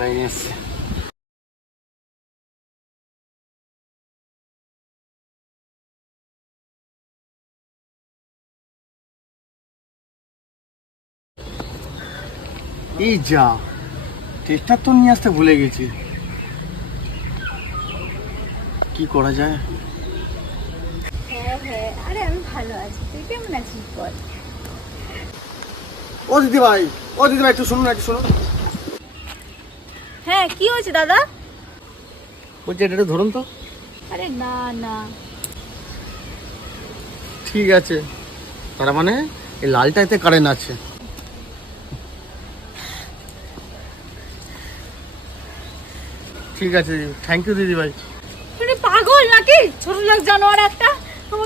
লাইনে এসছে। এই যা, টেস্টার তো নিয়ে আসতে ভুলে গেছি। কি করা যায়? হ্যাঁ হ্যাঁ, আরে আমি ভালো আছি, তুই কেমন আছিস বল? ও দিদি ভাই, একটু শুনুন, হ্যাঁ, কি হয়েছে দাদা? বলছি এটা একটু ধরুন তো। আরে না না, ঠিক আছে, তার মানে এই লালটাতে কারেন্ট আছে। ঠিক আছে, থ্যাংক ইউ দিদি ভাই। তুই পাগল নাকি? ছোট লোক জানোয়ার একটা।